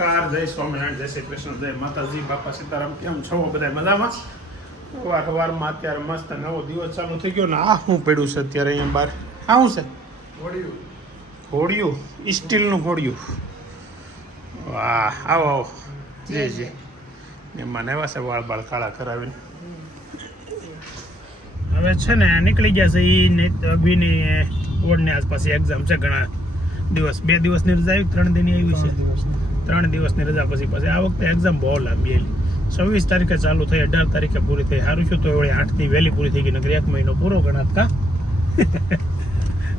નમસ્કાર, જય સ્વામિનારાયણ, જય શ્રી કૃષ્ણ, જય માતાજી, બાપા સીતારામ. કેમ છો બધા? મજામાં? સવારમાં અત્યારે મસ્ત નવો દિવસ ચાલુ થઈ ગયો ને આ શું પડ્યું છે અત્યારે અહીંયા બહાર? આ શું છે? ઘોડિયું, સ્ટીલનું ઘોડિયું. વાહ, આવો આવો. જી જી. એમાં એવા છે વાળ બાળ કાળા કરાવીને. હવે છે ને નીકળી ગયા છે એ અભિની બોર્ડની આસપાસ એક્ઝામ છે. ઘણા દિવસ, 2 દિવસની રજા આવી, 3 દિનની આવી છે. 3 દિવસની રજા પછી આ વખતે એક્ઝામ બહુ લાંબી આવી. 26 તારીખે ચાલુ થઈ, 18 તારીખે પૂરી થઈ. સારું છું તો એવડે 8 ની વહેલી પૂરી થઈ ગઈ, નકર 1 મહિનો પૂરો ગણાતા.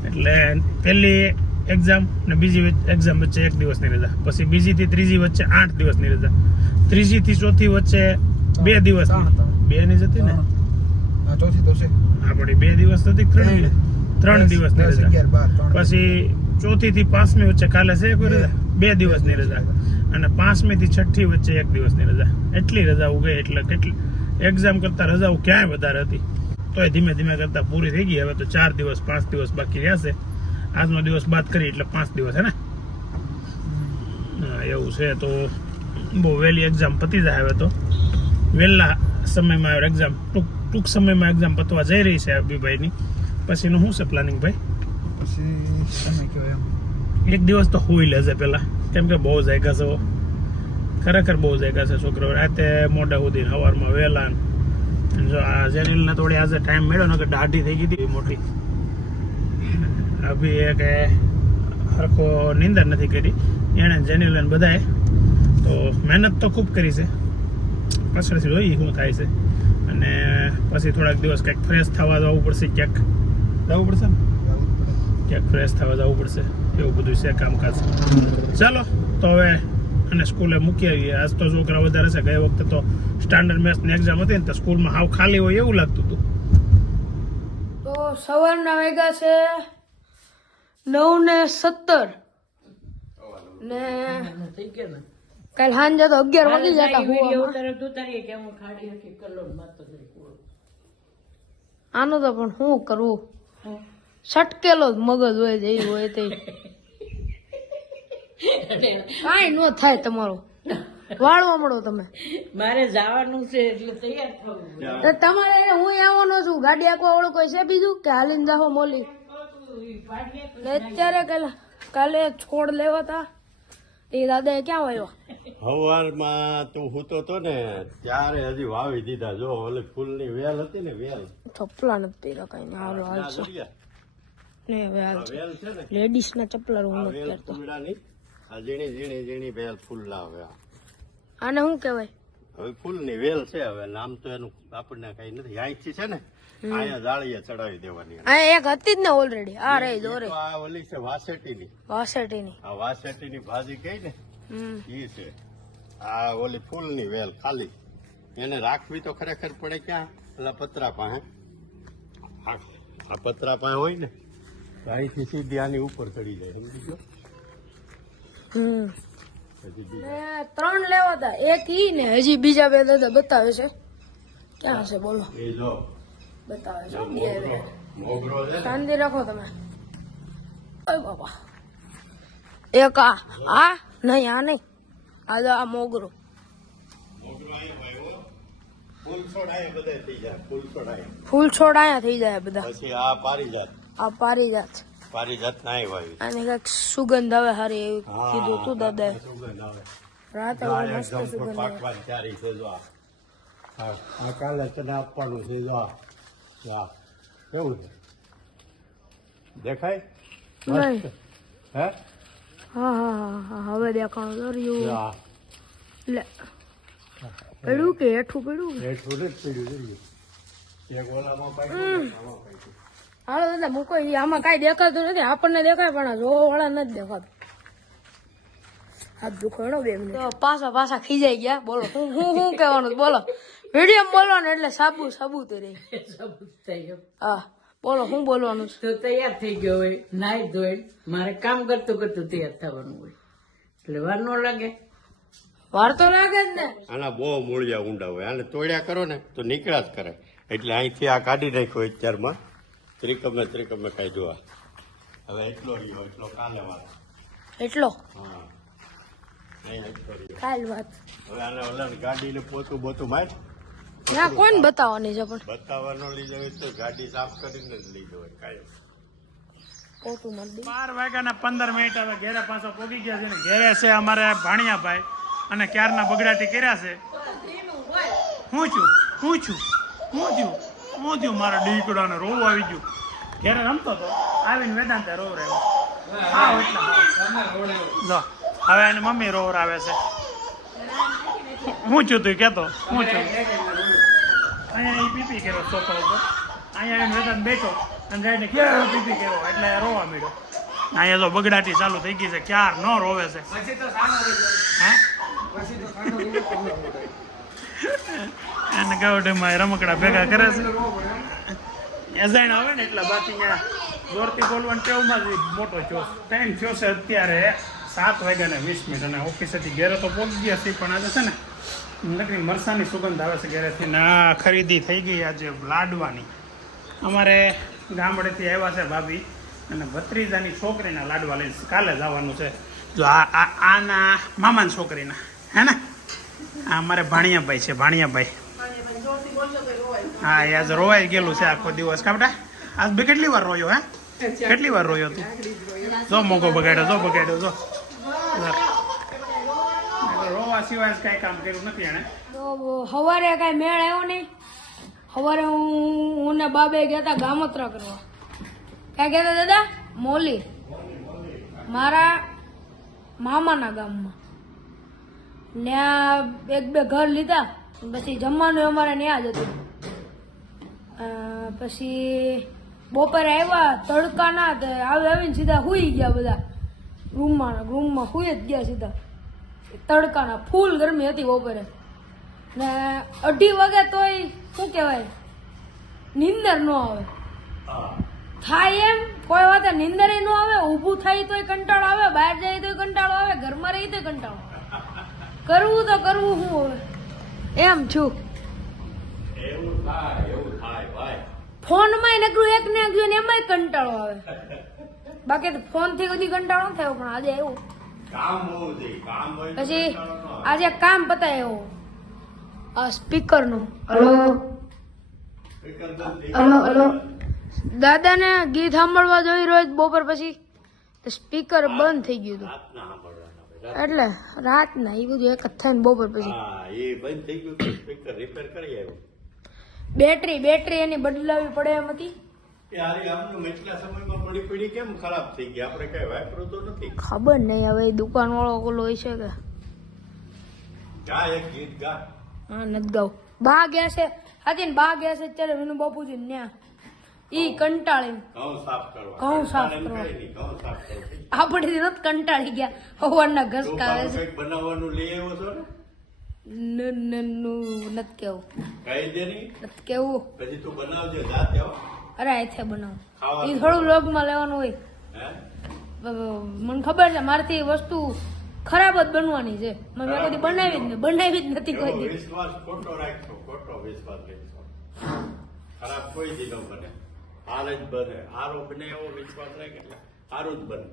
એટલે પહેલી એક્ઝામ ને બીજી એક્ઝામ વચ્ચે 1 દિવસની રજા, પછી બીજી થી ત્રીજી વચ્ચે 8 દિવસની રજા, ત્રીજી થી ચોથી વચ્ચે 2 દિવસની. 2 ની જતી ને ચોથી તો છે આપણી 2 દિવસ હતી, 3 દિવસની રજા. પછી ચોથી થી 5મી વચ્ચે કાલે છે કોઈ રજા, 2 દિવસની રજા, અને 5મી થી 6ઠી વચ્ચે 1 દિવસની રજા. એટલી રજાઓ ગઈ. એટલે કેટલી એક્ઝામ કરતા રજાઓ ક્યાંય વધારે હતી, તોય ધીમે ધીમે કરતા પૂરી થઈ ગઈ. હવે તો 4 દિવસ 5 દિવસ બાકી રહેશે. આજનો દિવસ બાદ કરી એટલે 5 દિવસ હે ને. હા, એવું છે. તો બહુ વહેલી એક્ઝામ પતી જાય. હવે તો વહેલા સમયમાં એક્ઝામ, ટૂંક સમયમાં એક્ઝામ પતવા જઈ રહી છે અભિભાઈની. પછીનું શું છે પ્લાનિંગ ભાઈ? પછી સમય કહેવાય એમ 1 દિવસ તો હોઈ લેશે પેલા, કેમ કે બહુ જાયગા છે. ખરેખર બહુ જાયગા છે. છોકરાઓ રાતે મોડા સુધી, સવારમાં વહેલા. જો આ જેનિલને થોડી આજે ટાઈમ મળ્યો ને કે દાઢી થઈ ગઈ હતી મોટી. અભી એક હરખો નીંદર નથી કરી એણે, જેનિલ ને બધાએ. તો મહેનત તો ખૂબ કરી છે. પાછળથી જોઈએ શું થાય છે. અને પછી થોડાક દિવસ કંઈક ફ્રેશ થવા જવું પડશે, ક્યાંક જવું પડશે ને, ક્યાંક ફ્રેશ થવા જવું પડશે. એવું બધું છે કામકાજ. ચાલો તો હવે અને સ્કૂલે મૂકી આવીએ. આજ તો છોકરા વધારે છે. ગઈ વખતે તો સ્ટાન્ડર્ડ મેથ્સની એક્ઝામ હતી ને તો સ્કૂલમાં હાવ ખાલી હોય એવું લાગતું હતું. તો સવારના વાગ્યા છે 9:17 ને કાલ સાંજે તો 11 વાગી જતા. આનું તો પણ શું કરવું, સટકેલો જ મગજ હોય, જે હોય તે કાંઈ ન થાય. તમારો વાળવા મળો તમે. મારે જવાનું છે એટલે તૈયાર થવું. તો તમારે હું આવવાનો છું. ગાડી આંકવા વાળું કોઈ છે બીજું કે હાલીને જાહો મોલી? અત્યારે કાલે છોડ લેવા તા એ દાદા ક્યાં વાવ્યા? હવારમાં તું હૂતો તો ને ત્યારે હજી વાવી દીધા. જો ઓલી ફૂલની વેલ હતી ને, વેલ ચપલા નથી પહેર્યા કઈ ને. હાલો હાલ છે ને હવે હાલ છે. વેલ છે ને, લેડીઝ ના ચપલા હું આ નથી વેલ પહેરતો. ફૂલડાની આ ઝીણી ઝીણી ઝીણી વેલ ફૂલ લાવે. આને શું કહેવાય? હવે ફૂલની વેલ છે. હવે નામ તો એનું આપણને કઈ નથી. અહીંથી છે ને અહીંયા જાળીએ ચડાવી દેવાની. આ એક હતી જ ને ઓલરેડી. આ રહી દોરે તો આ ઓલી છે વાસેટીની. વાસેટીની. આ વાસેટીની ભાજી કઈ ને હમ ઈ છે. આ ઓલી ફૂલની વેલ ખાલી એને રાખવી તો ખરેખર પડે ક્યાં? પેલા પતરા પાસે. આ પતરા પાસે હોય ને તો અહીંથી સીધી આની ઉપર ચડી જાય. સમજી ગયો? હમ પછી બીજી. ને 3 લેવા હતા. એક ઈ ને હજી બીજા 2 દાદા બતાવે છે. ક્યાં છે બોલો? એ જો બતાવે છે. મોગરો છે ને, શાંતિ રાખો તમે. ઓય બાબા. એક આ નહીં, આ નહીં, આ જો આ મોગરો. મોગરો અહીંયા વાવ્યો. ફૂલ છોડ અહીંયા બધા થઈ જાય. ફૂલ છોડ અહીંયા. ફૂલ છોડ આયા થઈ જાય બધા. પછી આ પારિજાત. આ પારિજાત. પારિજાત ના વાવી. આને કઈક સુગંધ આવે હારી એવું કીધું તું દાદાએ. સુગંધ આવે. રાતે આ મસ્ત એકદમ સુગંધ આવે. પાકવાની તૈયારી છે. જો આ કાલે તને આપવાનું છે. જો વાહ, કેવું છે? દેખાય? નહીં. હે? હા હા હા હા હવે દેખાણું દોર્યું. આ લે પડ્યું કે હેઠું પડ્યું? હેઠું નથી પડ્યું. જોઈએ એક ઓલામાં પાક્યું ને આમાં પાક્યું. હાલો દાદા મૂકો. ઈ આમાં કાંઈ દેખાતું નથી. આપણને દેખાય પણ જોવા વાળા નથી દેખાતું. હાથ દુખો 2 મિનિટ. તો પાછા ખીજાઈ ગયા. બોલો હું કહેવાનું બોલો. વિડીયો બોલવાનું એટલે સાબુત રહી. થઈ ગયો હા બોલો શું બોલવાનું છે? તો તૈયાર થઈ ગયો હોય, નાઈ ધોઈ મારે કામ કરતું કરતું તૈયાર થવાનું હોય એટલે વાર ન લાગે. વાર તો લાગે જ ને. આના બહુ મૂળિયા ઊંડા હોય. આને તોડ્યા કરો ને તો નીકળ્યા જ કરે. એટલે અહીંથી આ કાઢી નાખ્યો અત્યારમાં. ત્રિકમે કાંઈ જોવા. હવે એટલો કાલે વાળો. એટલો હા અહીંયા જ કરી. કાલ વાત હવે આને ઓલાને ગાડીને પોતું બોતું માર ના કોણ બતાવવાની છે પણ બતાવવાનો લઈ જવે તો ગાડી સાફ કરીને જ લઈ જવાય કાયમ. પોતું મત દે 12 વાગ્યાના 15 મિનિટ હવે ઘેરે પાછો પોગી ગયા છે ને ઘેરે છે અમારે ભાણિયાભાઈ અને ક્યારના બગડાટી કર્યા છે. હું થયું મારા દીકરાને રોવું આવી ગયું. ઘેરે રમતો હતો આવીને વેદાંતે રોવ રહ્યો. હા એટલા જો હવે એની મમ્મી રોવર આવે છે. હું છું તું કેતો હું છું અહીંયા એ પીપી કર્યો સોફા ઉપર. અહીંયા આવીને વેદાંત બેઠો અને જઈને ક્યાં પીપી કર્યો એટલે રોવા માંડ્યો. અહીંયા તો બગડાટી ચાલુ થઈ ગઈ છે ક્યાર ન રોવે છે. હે એને ગાવડેમાં રમકડા ભેગા કરે છે. એઝાઈન આવે ને એટલે બાકી અહીંયા જોરથી બોલવાનું ટેવમાં જ મોટો થયો. 3 થયો છે અત્યારે 7:20 અને ઓફિસેથી ઘેરે તો પહોંચી ગયા છે પણ આજે છે ને નકરી મરસાની સુગંધ આવે છે ઘેરેથી. ના ખરીદી થઈ ગઈ આજે લાડવાની. અમારે ગામડેથી આવ્યા છે ભાભી અને ભત્રીજાની છોકરીના લાડવા લઈને કાલે જવાનું છે. જો આના મામાની છોકરીના હે ને આ અમારે ભાણિયાભાઈ છે ભાણિયાભાઈ. હા એ આજ રોવાઈ ગયેલું છે આખો દિવસ કાપડા. આજ બે કેટલી વાર રોયો હે કેટલી વાર રોયો તું? જો મોગો બગાડ્યો જો રોવા સિવાય કઈ કામ કર્યું નથી એને. તો સવારે કાંઈ મેળ આવ્યો નહીં. સવારે હું ને બાબે ગયા હતા ગામત્રા કરવા. ક્યાં ગયા હતા દાદા? મોલી મારા મામાના ગામમાં. ત્યાં 1-2 ઘર લીધા પછી જમવાનું અમારે ત્યાં જ હતું. પછી બપોરે આવ્યા તડકાના આવીને સીધા સુઈ ગયા બધા રૂમમાં સુઈ જ ગયા સીધા તડકાના. ફૂલ ગરમી હતી બપોરે ને 2:30 વાગે તોય શું કહેવાય નીંદર ન આવે. થાય એમ કોઈ વાત નીંદર ન આવે. ઊભું થાય તોય કંટાળો આવે, બહાર જાય તોય કંટાળો આવે, ઘરમાં રહી તોય કંટાળો. કરવું તો કરવું શું હવે એમ છું. એવું થાય ભાઈ. ફોનમાં નકરું એક ને એક જોઈને એમાંય કંટાળો આવે. બાકી તો ફોન થી કદી કંટાળો ન થયો પણ આજે એવું કામ હોવું જોઈએ. કામ હોય તો પછી કંટાળો ન આવે. આજે કામ પતાય એવું આ સ્પીકર નું. હલો હલો દાદાને ગીત સાંભળવા જોઈ રોજ બપોર પછી તો સ્પીકર બંધ થઈ ગયું હતું રાતના સાંભળવાના ભાઈ. એટલે રાતના એ બધું એક જ થાય ને બપોર પછી. હા એ બંધ થઈ ગયું તો સ્પીકર રિપેર કરી આવ્યો. બેટરી એની બદલાવી પડે એમ હતી. એ હારી આમનું એટલા સમયમાં પડી કેમ ખરાબ થઈ ગઈ? આપણે કઈ વાપરું તો નથી. ખબર નહીં હવે દુકાન વાળો ઓલો હોય છે કે ગા એક ગીત ગા. હા નથી ગાવ. બા ગયા છે હાજી ને બા ગયા છે અત્યારે વિનુ બાપુજી ને ન્યા ઈ કંટાળી ઘઉં સાફ કરવા. ઘઉં સાફ એમ કરવા. કઈ નહીં, ઘઉં સાફ કરવા. આપણે નથી કંટાળી ગયા હવારના ઘસકાવે છે. કંઈક બનાવવાનું લઈ આવ્યો છો ને? નથી કેવું કહી દે નહીં. નથી કેવું. પછી તું બનાવજે જાતે હો. અરે આથે બનાવું ખાવાનું. ઈ થોડું લોભમાં લેવાનું હોય. હે? મને ખબર છે મારથી વસ્તુ ખરાબ જ બનવાની છે. મેં કદી બનાવી જ નથી કોઈ એવો દી. વિશ્વાસ ખોટો રાખશો, ખોટો વિશ્વાસ રાખશો. ખરાબ કોઈ દી ન બને. હાર જ બને. હારો બને એવો વિશ્વાસ રાખે એટલે સારું જ બને.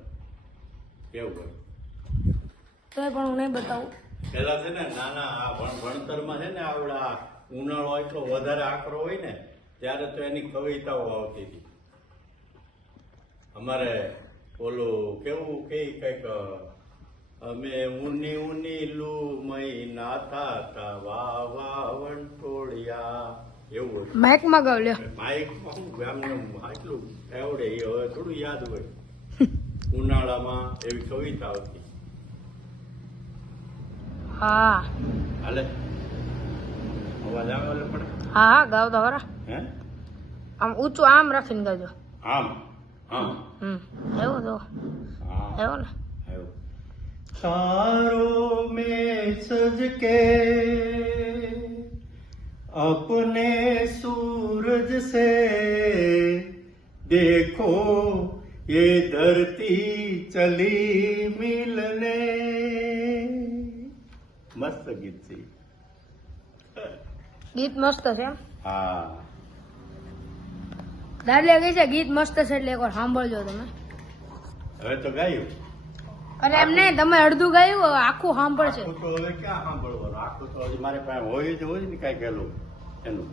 કેવું બને? તોય પણ હું નહીં બતાવું. પેલા છે ને નાના આ ભણતરમાં છે ને આવડા ઉનાળો એટલો વધારે આકરો હોય ને ત્યારે તો એની કવિતાઓ આવતી હતી. અમારે ઓલું કેવું કઈક અમે ઊની ઊની લૂ મહિના હતા વા વા વંટોળિયા એવું હતું. માઇકમાં ગાવ લ્યો. માઇકમાં શું ગામને આટલું આવડે એ હવે થોડું યાદ હોય. ઉનાળામાં એવી કવિતા આવતી. હા હાલે અવાજ આવે એટલે પડે. હા ગાવ તો ખરા. હે આમ ઊંચું આમ રાખીને ગાજો. આમ આમ એવું તો હા એવું ને. तारों में सज के अपने सूरज से देखो ये धरती चली मिलने. मस्त गीत છે. ગીત મસ્ત છે એમ. હા દાદલે કહે છે ગીત મસ્ત છે એટલે એકવાર સાંભળજો તમે. હવે તો ગાયું. અરે એમ નહીં, તમે અડધું ગાયું હવે આખું સાંભળશે. આખું તો હવે ક્યાં સાંભળવાનું, આખું તો હજી મારે પાસે હોય જ હોય ને કાંઈ ગયેલું એનું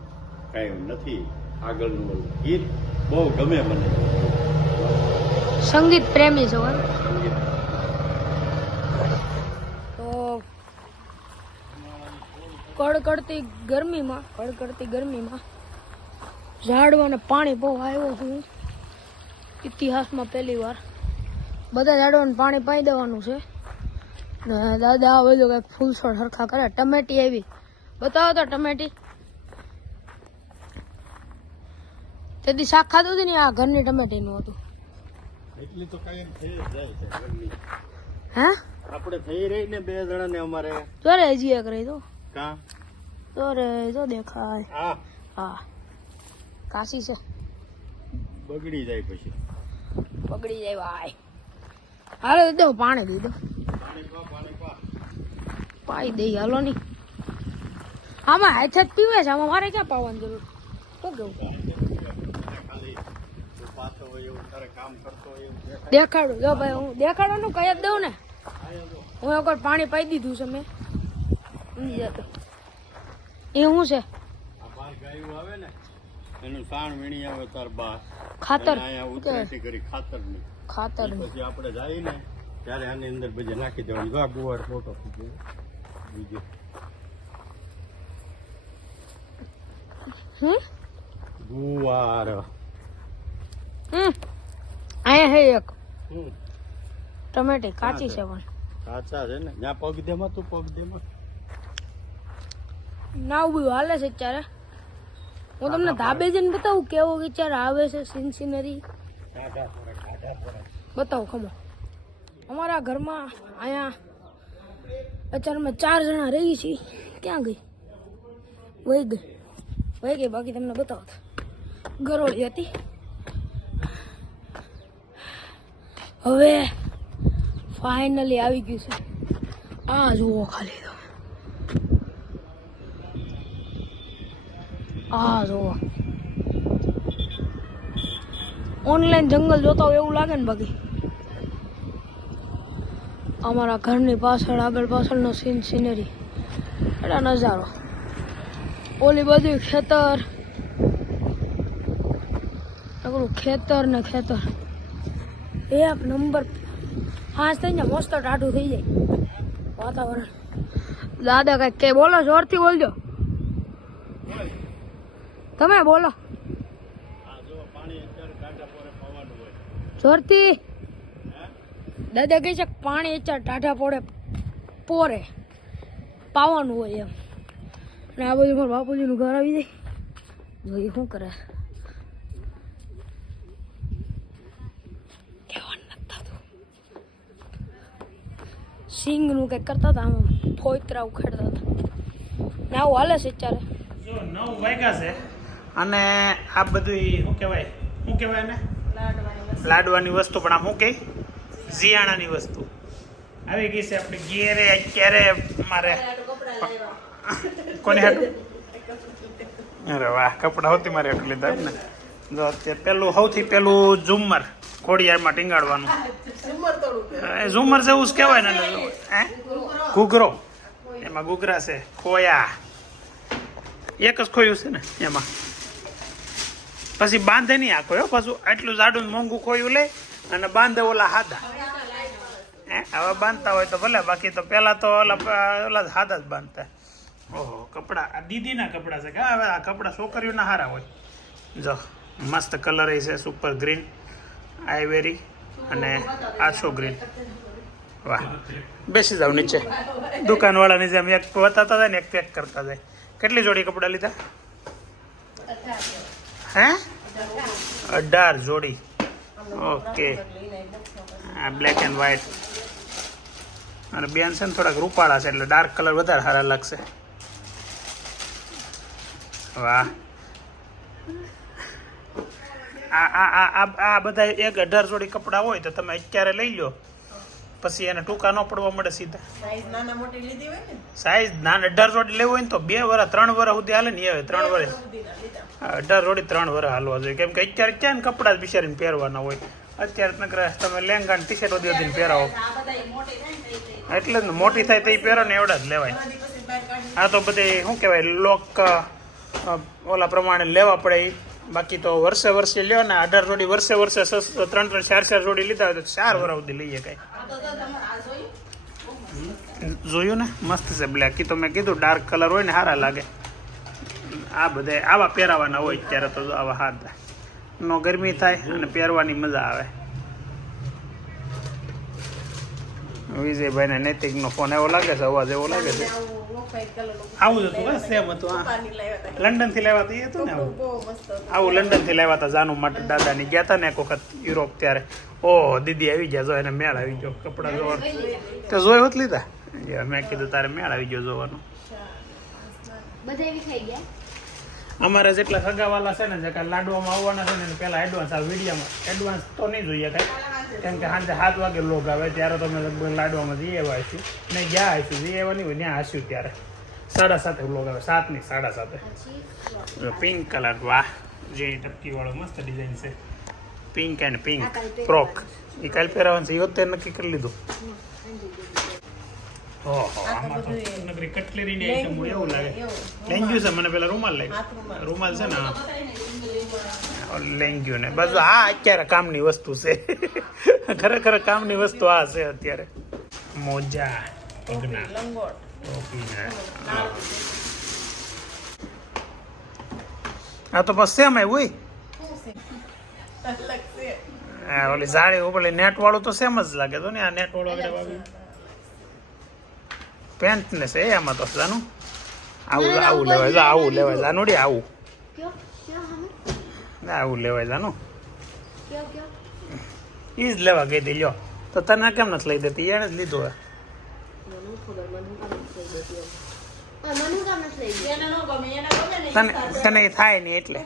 કાંઈ નથી. આગળનું ઓલું ગીત બહુ ગમે મને. સંગીત પ્રેમી છો એમ? સંગીત. તો કડકડતી ગરમીમાં ઝાડવાને પાણી બહુ આવ્યો છું ઇતિહાસમાં પહેલી વાર. બધા ઝાડવાને પાણી પાઈ દેવાનું છે ને દાદા આ બધું કંઈક ફૂલછોડ સરખા કરે. ટમેટી આવી, બતાવો તો ટમેટી. તેથી શાક ખાધું હતું ને, આ ઘરની ટમેટીનું હતું. એટલી તો કાંઈ થઈ જ જાય છે ગરમી. હે આપણે થઈ રહી ને 2 જણાને અમારે ચોરે હજી એક રહી તો કાં ચોરે તો દેખાય. આ હા કાશી છે, બગડી જાય પછી. પકડી જાય ભાઈ. હાલો દો પાણી દઈ દો, પાણી પા. પાઈ દઈ હાલો ની. આમાં હાથ જ પીવે છે, આમાં મારે ક્યાં પાવાની જરૂર? શું કેવું? ખાલી તું પાછો હોય એવું તારે કામ કરતો હોય એવું દેખાય. દેખાડું જો ભાઈ, હું દેખાડવાનું કહી જ દઉં ને. હું એક વાર પાણી પાઈ દીધું છે મેં, સમજી જતો. એ શું છે? આ બાર ગાયું આવે ને એનું સાણ વીણી આવે તાર બહાર ખાતર. એને અહીંયા ઉતરેથી કરી ખાતરની. ખાતર પછી આપણે જાય ને ત્યારે આની અંદર બધે નાખી દેવાનું. જો આ ગુવાર ફોટો બીજો ગુવાર. અહીંયા હે એક હમ. ટમેટી કાચી છે પણ કાચા છે ને જ્યાં પગ દેમાં તું પગ દેમાં ના બધું હાલે છે અત્યારે. હું તમને ધાબે જઈને બતાવું કેવો વિચાર આવે છે. સિનરી બતાવો ખમો. અમારા ઘરમાં અહીંયા અત્યારે અમે 4 જણા રહી છીએ. ક્યાં ગઈ? વહી ગઈ. બાકી તમને બતાવો તો ગરોળી હતી. હવે ફાઇનલી આવી ગયું છે. આ જુઓ ખાલી તો, આ જુઓ. ઓનલાઈન જંગલ જોતા હોય એવું લાગે ને. બાકી અમારા ઘરની પાછળ આગળ પાછળનો સિનરી એટલે નજારો. ઓલી બધું ખેતર ને ખેતર એક નંબર. હાંસ થઈને મસ્ત ટાઢું થઈ જાય વાતાવરણ. દાદા કઈક કે બોલો, જોરથી બોલજો. તમે બોલો જોરથી. દાદા કહે છે પાણી ટાઢા પોરે પાવાનું હોય એમ. અને આ બધું મારા બાપુજીનું ઘર આવી જાય. જો એ શું કરે સિંગનું કંઈક કરતા હતા, આમ ફોતરા ઉખેડતા હતા ને આવું હાલે છે અત્યારે. જો 9 વાગ્યા છે અને આ બધું શું કહેવાય ને લાડવાની વસ્તુ, પણ આમ શું કહે ઝિયાણાની વસ્તુ આવી ગઈ છે આપણે ઘેરે. અત્યારે મારે કોને હાટું? અરે વાહ, કપડા હોતી મારે એટલું લીધા એમ ને. જો અત્યારે સૌથી પહેલું ઝુમ્મર ખોડિયારમાં ટીંગાડવાનું. ઝુમ્મર જેવું જ કહેવાય ને. હે ઘૂઘરો, એમાં ઘૂઘરા છે, ખોયા એક જ ખોયું છે ને એમાં. પછી બાંધે નહીં આ ખોયો, પાછું આટલું જાડું મોંઘું ખોયું લે અને બાંધે ઓલા હાદા. હે હવે બાંધતા હોય તો ભલે, બાકી તો પેલા તો ઓલા હાદા જ બાંધતા. ઓહો, કપડા આ દીદીના કપડા છે. હવે આ કપડા છોકરીઓના સારા હોય. જો મસ્ત કલર છે, સુપર ગ્રીન, આઈવેરી અને આછો ગ્રીન. વાહ, બેસી જાવ નીચે. દુકાનવાળાની જેમ એક બતાવતા જાય ને એક પેક કરતા જાય. કેટલી જોડી કપડા લીધા? હે 18 જોડી. ઓકે, આ બ્લેક એન્ડ વ્હાઈટ. અને બેન છે ને થોડાક રૂપાળા છે એટલે ડાર્ક કલર વધારે સારા લાગશે. વાહ, આ બધા એક 18 જોડી કપડા હોય તો તમે અત્યારે લઈ લો, પછી એને ટૂંકા ન પડવા મળે સીધા. સાઈઝ નાના 18 જોડી લેવું હોય ને તો 2 વર્ષ 3 વર્ષ સુધી હાલે ને. હવે 3 વર્ષ 18 જોડી 3 વર્ષ હાલવા જોઈએ, કેમ કે અત્યારે ક્યાં કપડા જ બિચારીને પહેરવાના હોય. અત્યારે નકર તમે લેંગા ટી શર્ટ બધી પહેરાવો એટલે જ ને મોટી થાય તો એ પહેરો ને એવડા જ લેવાય. આ તો બધે શું કહેવાય લોક ઓલા પ્રમાણે લેવા પડે ઈ. બાકી તો વર્ષે વર્ષે લ્યો ને 18 જોડી વર્ષે 3 4 જોડી લીધા હોય તો 4 વર્ષ સુધી લઈએ કઈ. જોયું ને મસ્ત છે બ્લેક. ઈ તો મેં કીધું ડાર્ક કલર હોય ને સારા લાગે. આ બધે આવા પહેરાવાના હોય ત્યારે તો આવા હાથ નો ગરમી થાય અને પહેરવાની મજા આવે. વિજયભાઈ ને નૈતિક નો ફોન એવો લાગે છે, અવાજ એવો લાગે છે. આવું જ હતું સેમ હતું. લંડન થી લાવ્યા હતા એ હતું ને આવું લંડન થી લાવ્યા હતા જાનુ માટે. દાદાની ગયા હતા ને એક વખત યુરોપ ત્યારે. ઓહ દીદી આવી ગયા જો એને મેળ આવી ગયો કપડા જોવાનું. તો જોઈ હોત લીધા. મેં કીધું તારે મેળ આવી ગયો જોવાનું. અમારે જેટલા સગાવાલા છે ને જે કાંઈ લાડવામાં આવવાના છે ને પેલા એડવાન્સ આ વિડીયામાં એડવાન્સ તો નહીં જોઈએ કાંઈ, કેમ કે સાંજે 7 વાગે લોગ આવે ત્યારે તો અમે લગભગ લાડવામાં જઈ આવ્યા આવીશું નહીં ગયા આવીશું જઈ આવ્યા નહીં હોય ત્યાં આવીશું ત્યારે 7:30 લોગ આવે 7 ની 7:30. પિંક કલર વાહ જે ટપકી વાળો મસ્ત ડિઝાઇન છે. પિંક એન્ડ પિંક ફ્રોક એ કાલે પહેરાવાનું છે એ વખતે નક્કી કરી લીધું. ઓહો આમાં તો નકરી કટલેરીની આઈટમ હોય એવું લાગે. લેંગ્યુ છે મને પેલા રૂમાલ લાગ્યો. રૂમાલ છે ને લેંગ્યુ ને બસ આ અત્યારે કામની વસ્તુ છે. ખરેખર કામની વસ્તુ આ છે અત્યારે. મોજા પગના ટોપીના આ તો બસ સેમ આવ્યું હોય ઓલી જાળી ઉપર નેટ વાળું તો સેમ જ લાગે તો ને. આ નેટ વાળું આગળ વાગ્યું પેન્ટ ને છે આમાં તો જાનું આવું લેવાય. આવું લેવાય જાનુડી આવું આવું લેવાય જાનું ઈ જ લેવા ગઈ હતી લ્યો. તો તને કેમ નથી લઈ દેતી? એને જ લીધું હે. તને થાય નહીં એટલે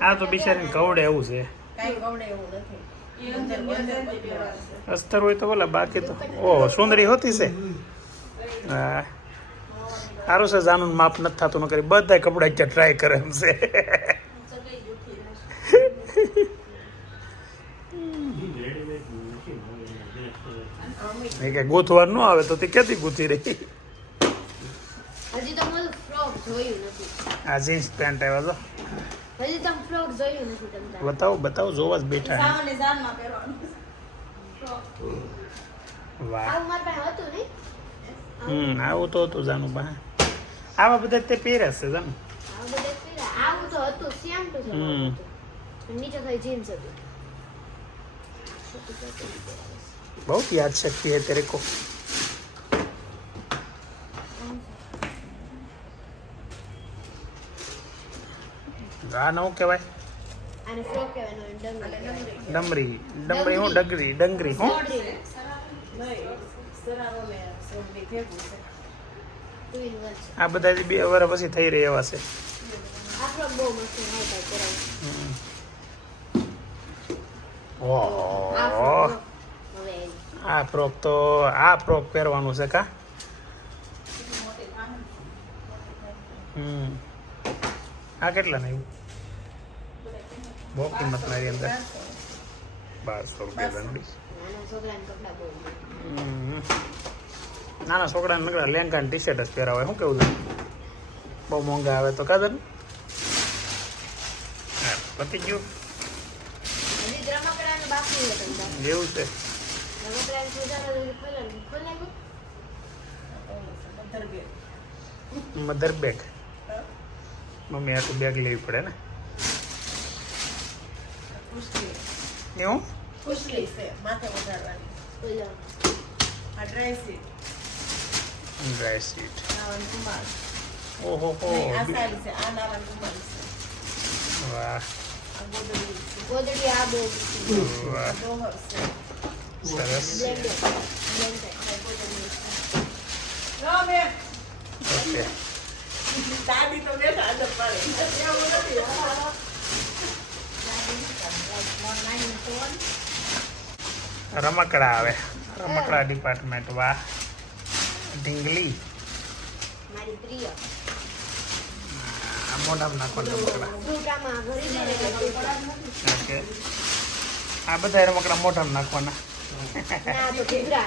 આ તો બિચારી કવડે એવું છે. અસ્તર હોય તો બોલા બાકી તો ઓહ સુંદરી હોતી છે. હા સારું છે જાનું માપ નથી થતું ન કરી બધા કપડા અત્યારે ટ્રાય કરે એમ છે. કે ગૂંથવા ન આવે તો તે ક્યાંથી ગૂંથી રહી. આ જીન્સ પેન્ટ આવ્યા તો બતાવો જોવા જ બેઠા. વાહ આવું તો હતું જાનું બા. આવા બધા તે પહેરે છે જાનું. बहुत याद शक्ति है तेरे को. આ નવું કહેવાય ડમરી. ડમરી હું ડંગરી હું આ બધા 2 વર્ષ પછી થઈ રહી એવા છે. ઓહો આ ફ્રોક પહેરવાનું છે કા. આ કેટલા ને એવું બહુ કિંમત મારી અંદર 1200 રૂપિયા દંડી. નાના છોકરાને નકરા લેંગા ટી શર્ટ જ પહેરાવાય. શું કેવું છે? બહુ મોંઘા આવે તો કાદર પતી ગયું એવું છે. મધર બેગ મમ્મી આટલું બેગ લેવી પડે ને એવું. ડ્રાય સીટ ઓહો વાહ સરસ. ઓકે રમકડા આવે રમકડા ડિપાર્ટમેન્ટ. વાહ ઢીંગલી મારી પ્રિય આ મોઢામાં નાખવાના રમકડા ફ્રૂટામાં ભરી દે એટલે ઓકે આ બધા રમકડા મોઢામાં નાખવાના ના તો ઘૂઘરા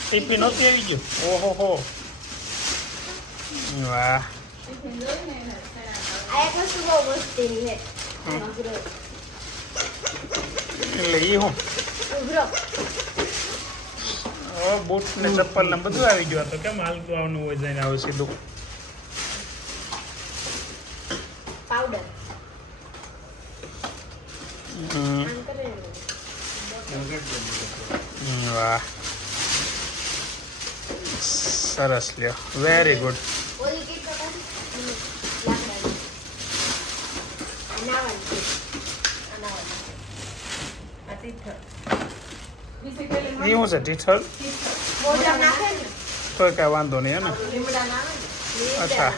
ટીપી નહોતી આવી ગયું ઓહો હો વાહ આ એક વસ્તુ બહુ મસ્તીની છે ઘૂઘરો એટલે એ હું ઘૂઘરો બૂટ ને ચપ્પલ ને બધું આવી ગયું તો કેમ હાલતું આવવાનું હોય જઈને આવે સીધું પાવડર હમ. આમ કરે વાહ સરસ લ્યો વેરી ગુડ ઓલી કીટ તો કાઢી લાકડાની અનાવાની એ શું છે ટીઠળ મોઢા નાખે ને તો કાંઈ વાંધો નહીં હે ને લીમડા નાખે ને અચ્છા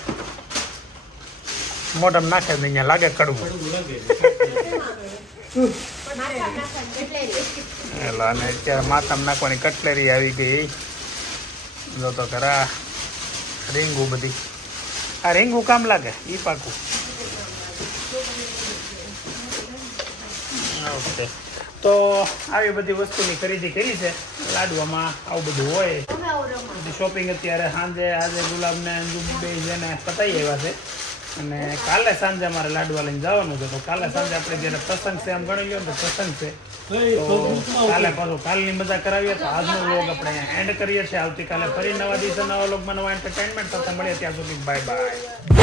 મોઢામાં નાખે ને અહીંયા લાગે કડવું માથા નાખે એટલે એટલે અને અત્યારે માથામાં નાખવાની કટલેરી આવી ગઈ જો તો ખરા રીંગું બધી આ રીંગું કામ લાગે ઈ પાકું ઓકે તો આવી બધી વસ્તુની ખરીદી કરી છે લાડવામાં આવું બધું હોય તમે આવો રમો બધી શોપિંગ અત્યારે સાંજે આજે ગુલાબને અંજુ બે જેને પતાવી આવ્યા છે અને કાલે સાંજે અમારે લાડવા લઈને જવાનું છે તો કાલે સાંજે આપણે જ્યારે પ્રસંગ છે એમ ગણી લો ને તો પ્રસંગ છે તો કાલે પાછું કાલની મજા કરાવીએ તો આજનો વ્લોગ આપણે અહીંયા એન્ડ કરીએ છીએ આવતીકાલે ફરી નવા દિવસે નવા વ્લોગમાં નવા એન્ટરટેનમેન્ટ સાથે મળીએ ત્યાં સુધી બાય બાય